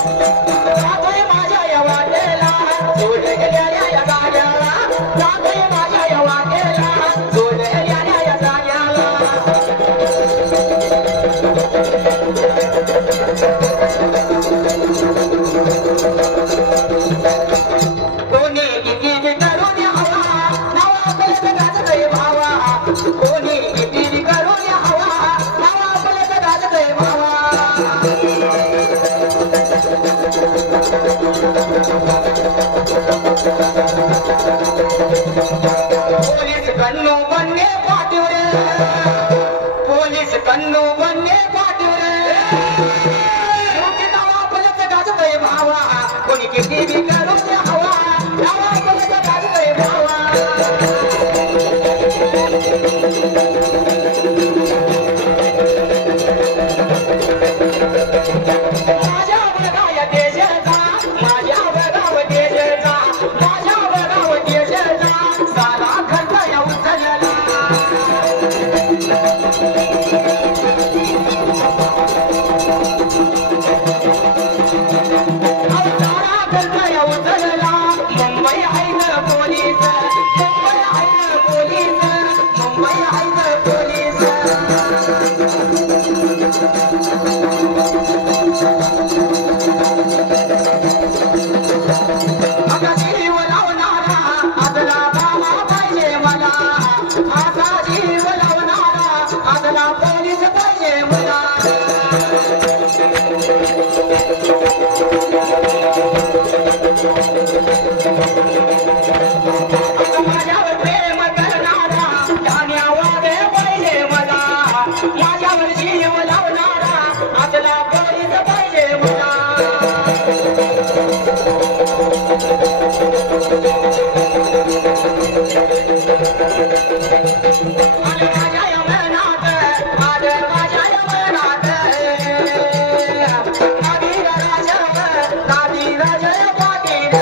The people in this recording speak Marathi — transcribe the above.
जातोय माझ्या या वाटेला सोड गेल्या या गाड्याला जातोय माझ्या या वाटेला सोड गेल्या या गाड्याला कोणी किती करून हवा नावा पलट गाजतोय भावा कोणी किती करून हवा नावा पलट गाजतोय भावा पोलीस कन्नू बनणे पाठीवर पोलीस कन्नू बनणे पाठीवर नावा पलट गाजतोय भावा कोणी किती करून हवा नावा पलट गाजतोय भावा माझ्या बगाव देशाचा माझ्या बगाव देशाचा माझ्या बगाव देशाचा सारा खर्च या उचलला सारा खर्च या उचलला मुंबई आहे ना पोलीस मुंबई आहे ना पोलीस मुंबई आहे ना पोलीस आता जीव लावणारा आदला बाबा पाहिजे मला आता जीव लावणारा आदला पोलीस पाहिजे मला माझ्यावर प्रेम करणारा ठाण्यावाले पाहिजे मला माझ्यावर जीव लावणारा आदला पोलीस पाहिजे मला माझ्या यमनाथ माझ्या यमनाथ नादी राजा पाटील